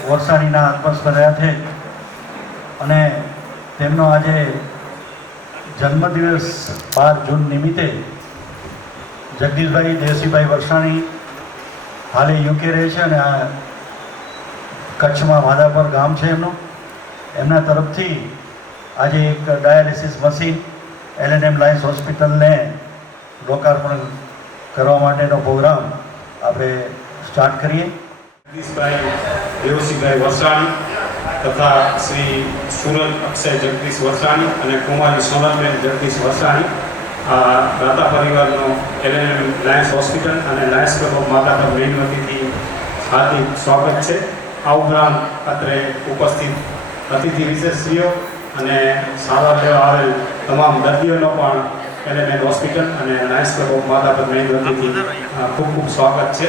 વરસાણીના આસપાસ રહ્યા છે અને તેમનો આજે જન્મદિવસ 12 જૂન નિમિત્તે જગદીશભાઈ દેવસીભાઈ વરસાણી હાલે યુકે રહે છે અને આ કચ્છમાં માધાપર ગામ છે એમના તરફથી આજે એક ડાયાલિસિસ મશીન LNM લાયન્સ હોસ્પિટલને લોકાર્પણ કરવા માટેનો પ્રોગ્રામ આપણે સ્ટાર્ટ કરીએ. જગદીશભાઈ દેવસીભાઈ વરસાણી તથા શ્રી સુરત અક્ષય જગદીશ વરસાણી અને કુમારી સોનલબેન જગદીશ વરસાણી આ દાતા પરિવારનો LNM લાયન્સ હોસ્પિટલ અને Lions Club of Madhapar Main વતીથી હાર્દિક સ્વાગત છે. આ ઉપરાંત અત્રે ઉપસ્થિત અતિથિ વિશેષશ્રીઓ અને સારવાર લેવા આવેલ તમામ દર્દીઓનો પણ LNM હોસ્પિટલ અને Lions Club of Madhapar Main વતીથી ખૂબ ખૂબ સ્વાગત છે.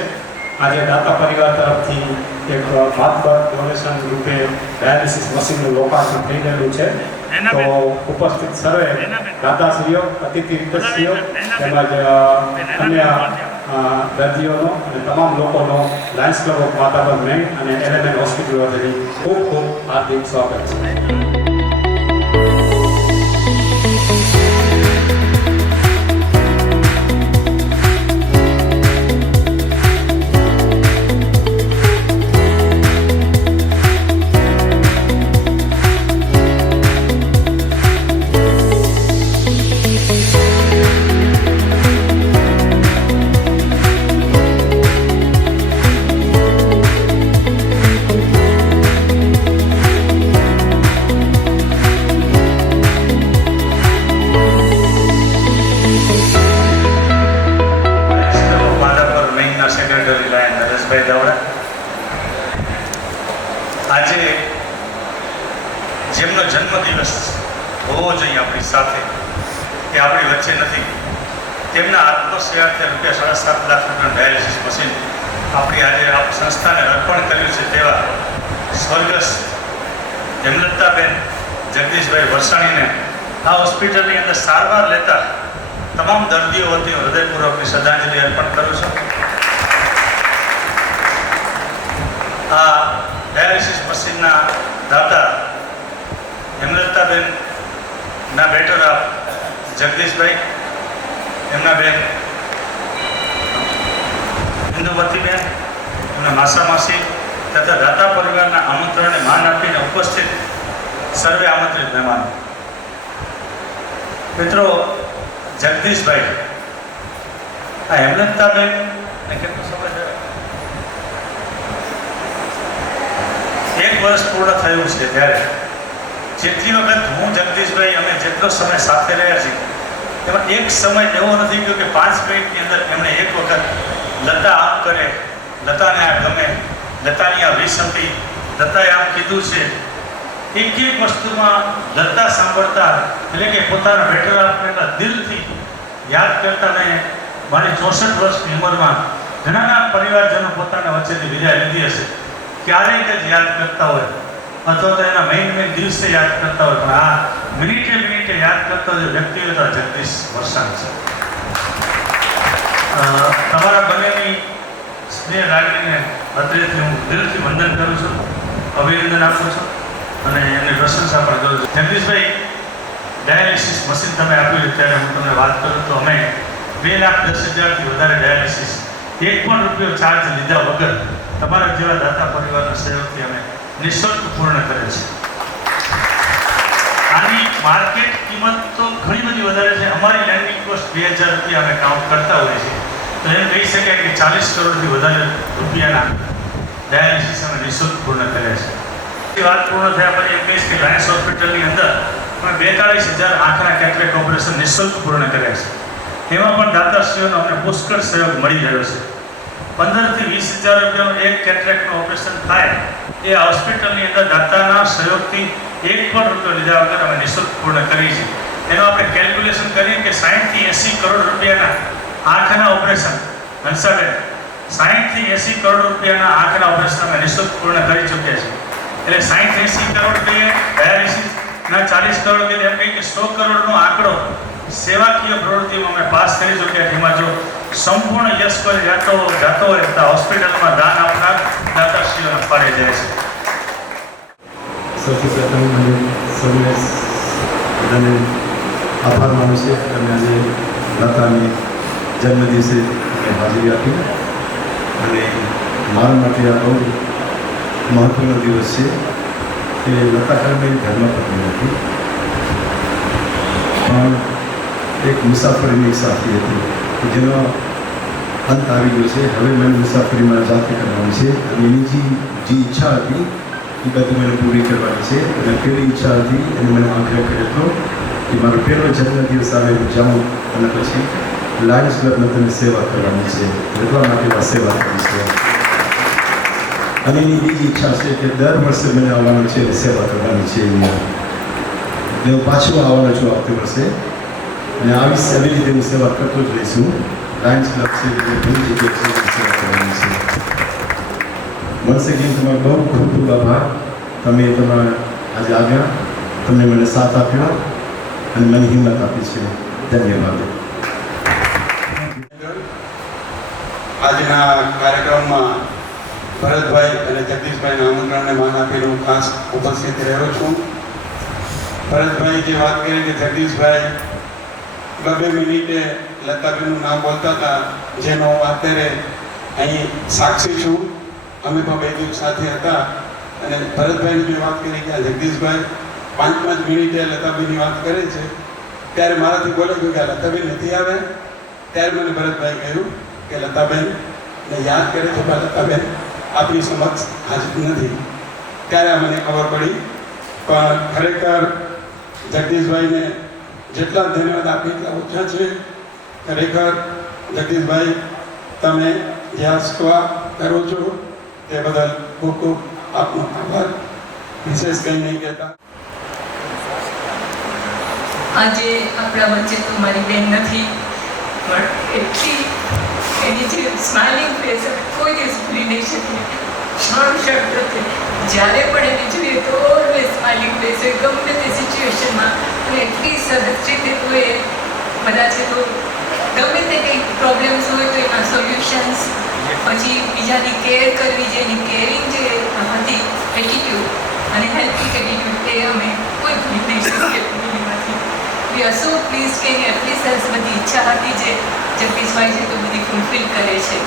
આજે દાતા પરિવાર તરફથી એક માતબર ડોનેશન રૂપે ડાયાલિસિસ મશીનનું લોકાર્પણ થઈ રહેલું છે. તો ઉપસ્થિત સર્વે દાતાશ્રીઓ, અતિથિ વિશેષશ્રીઓ તેમજ અન્ય દર્દીઓનો અને તમામ લોકોનો Lions Club of Madhapar main અને LNM હોસ્પિટલ વતીથી ખૂબ ખૂબ હાર્દિક સ્વાગત છે. આજે જેમનો જન્મદિવસ હોવો જોઈએ આપણી સાથે એ આપણી વચ્ચે નથી, તેમના આત્મસેવાર્થે ₹7.5 લાખ ડાયાલિસિસ મશીન આપણી આજે આ સંસ્થાને અર્પણ કર્યું છે તેવા સ્વર્ગસ્થ હેમલતાબેન જગદીશભાઈ વરસાણીને આ હોસ્પિટલની અંદર સારવાર લેતા તમામ દર્દીઓ વતી હૃદયપૂર્વકની શ્રદ્ધાંજલિ અર્પણ કરું છું. આ ડાયાલિસિસ મશીનના દાતા હેમલતાબેનના બેટર આપ જગદીશભાઈ, એમના બેન ઇન્દુવતીબેન, એમના માસામાસી તથા દાતા પરિવારના આમંત્રણને માન આપીને ઉપસ્થિત સર્વે આમંત્રિત મહેમાનો. મિત્રો, જગદીશભાઈ આ હેમલતાબેનને કેટલો સમય થયો? 1 વર્ષ પૂર્ણ થયું છે. ત્યારે જેટલી વખત હું જગદીશભાઈ અમે જેટલો સમય સાથે રહ્યા છીએ એમાં એક સમય એવો નથી ગયો કે 5 મિનિટની અંદર એમણે એક વખત લતા આમ કરે, લતાને આ ગમે, લતાની આ વિસંતિ, લતાએ આમ કીધું છે, એક વસ્તુમાં લતા સાંભળતા એટલે કે પોતાના બેટર આપને દિલથી યાદ કરતા મેં મારી 64 વર્ષની ઉંમરમાં ઘણાના પરિવારજનો પોતાના વચ્ચેથી વિદાય લીધી હશે, ક્યારેક જ યાદ કરતા હોય અથવા તો એના મેઇન દિવસે યાદ કરતા હોય, પણ આ મિનિટે યાદ કરતો જે વ્યક્તિ હતા જગદીશ વરસાણી છે. તમારા બંનેની સ્નેહ લાગણીને અત્રેથી હું દિલથી વંદન કરું છું, અભિનંદન આપું છું અને એમની પ્રશંસા પણ કરું છું. જગદીશભાઈ, ડાયાલિસિસ મશીન તમે આપ્યું ત્યારે હું તમને વાત કરું તો અમે 2,10,000થી વધારે ડાયાલિસિસ ₹1 ચાર્જ લીધા વગર તમારા જેવા દાતા પરિવારના સહયોગથી અમે નિઃશુલ્ક પૂર્ણ કરે છે. આની માર્કેટ કિંમત તો ઘણી બધી વધારે છે. અમારી લેન્ડિંગ કોસ્ટ ₹2,000 અમે કાઉન્ટ કરતા હોઈએ છીએ, તો એમ કહી શકાય કે 40 કરોડથી વધારે રૂપિયાના ડાયાલિસિસ અમે નિઃશુલ્ક પૂર્ણ કર્યા છે. વાત પૂર્ણ થયા પછી એમ કહીશ કે લાયન્સ હોસ્પિટલની અંદર અમે 42,000 આંખના કેટરેક્ટ ઓપરેશન નિઃશુલ્ક પૂર્ણ કર્યા છે. એમાં પણ દાતાશ્રીઓનો અમને પુષ્કળ સહયોગ મળી રહ્યો છે. 15,000 થી 20,000 એક કેટરેક્ટનું ઓપરેશન થાય એ હોસ્પિટલની અંદર દાતાના સહયોગથી ₹1 લીધા વગર અમે નિઃશુલ્ક પૂર્ણ કરી છે. એનું આપણે કેલ્ક્યુલેશન કરીએ કે 60 થી 80 કરોડ રૂપિયાના આંખના ઓપરેશન, હંસાબેન, 60 થી 80 કરોડ રૂપિયાના આંખના ઓપરેશન અમે નિઃશુલ્ક પૂર્ણ કરી ચૂક્યા છીએ. એટલે 60-80 કરોડ કહીએ, ડાયાલિસિસના 40 કરોડ કહીએ, એમ કહીએ કે 100 કરોડનો આંકડો સેવાકીય પ્રવૃત્તિમાં અમે પાસ કરી ચૂક્યા. જેમાં જો સંપૂર્ણ યશ પર જાતો હોય તો હોસ્પિટલમાં દાન આપનાર દાતાશ્રીઓને ફાળે જાય છે. સૌથી પ્રથમ મને સૌને બધાને આભાર માનું છે અને આજે લતાની જન્મદિવસે મેં હાજરી આપી અને મારા માટે આ બહુ મહત્ત્વનો દિવસ છે કે લતા ખરેખર ધર્મપત્ની હતી પણ એક મુસાફરીની સાથી હતી જેનો અંત આવી ગયો છે. હવે મને મુસાફરી મારા જાતે કરવાની છે અને એની જે ઈચ્છા હતી એ બધું મને પૂરી કરવાની છે. અને પહેલી ઈચ્છા હતી અને મને આગ્રહ કર્યો હતો કે મારો પહેલો જન્મદિવસ આવે હું જાઉં અને પછી લાયન્સ ક્લબમાં તમે સેવા કરવાની છે, એટલા માટે આ સેવા કરી છે. અને એની બીજી ઈચ્છા છે કે દર વર્ષે મને આવવાનું છે અને સેવા કરવાની છે. હું પાછું આવવાનો છું આવતી વર્ષે અને આવી રીતે હું સેવા કરતો જ રહીશું. લાયન્સ ક્લબ છે એટલે ઘણી જગ્યાએ સેવા કરવાની છે. વન્સ અગેન તમારો બહુ ખૂબ ખૂબ આભાર. તમે તમારા આજે આવ્યા, તમે મને સાથ આપ્યો અને મને હિંમત આપી છે. ધન્યવાદ. આજના કાર્યક્રમમાં ભરતભાઈ અને જગદીશભાઈના આમંત્રણને માન આપીને હું ખાસ ઉપસ્થિત રહ્યો છું. ભરતભાઈ જે વાત કરી કે જગદીશભાઈ 2 મિનિટે લતાબેનનું નામ બોલતા હતા, જેનો હું અત્યારે અહીં સાક્ષી છું. અમે પણ 2 દિવસ સાથે હતા અને ભરતભાઈની જે વાત કરી કે જગદીશભાઈ 5 મિનિટે લતાબેનની વાત કરે છે ત્યારે મારાથી બોલે ગયું કે લતાબેન નથી આવે. ત્યારે મને ભરતભાઈ કહ્યું કે લતાબેનને યાદ કરે છે પણ લતાબેન આપણી સમક્ષ હાજર નથી. ત્યારે મને ખબર પડી. પણ ખરેખર જગદીશભાઈને જેટલા ધન્યવાદ આપી એટલા ઓછા છે. ખરેખર જગદીશભાઈ તમે જે આ સેવા કરો છો તે બદલ ખૂબ ખૂબ આપનો આભાર. વિશેષ કંઈ નહીં કહેતા. આજે આપણા વચ્ચે તો મારી બેન નથી, પણ એટલી એની જે સ્માઇલિંગ ફેસ કોઈ દિવસ ભૂલી નહીં શકીએ. શબ્દ છે જ્યારે પણ એને જોઈએ તો ઓલવેઝ સ્માઇલિંગ ફેસ હોય ગમે તે સિચ્યુએશનમાં. અને એટલી સરસ રીતે તો એ બધા છે તો ગમે તે કંઈ પ્રોબ્લેમ્સ હોય તો એના સોલ્યુશન્સ, પછી બીજાની કેર કરવી, જેની કેરિંગ જે હતી એટીટ્યૂડ અને હેલ્પિંગ એટીટ્યૂડ તે અમે કોઈ ભૂલી નહીં શકીએ ફેમિલીમાંથી. વી આર સો પ્લીઝ કે એની આટલી સરસ બધી ઈચ્છા હતી જે જગદીશભાઈ છે તો બધી ફૂલફિલ કરે છે.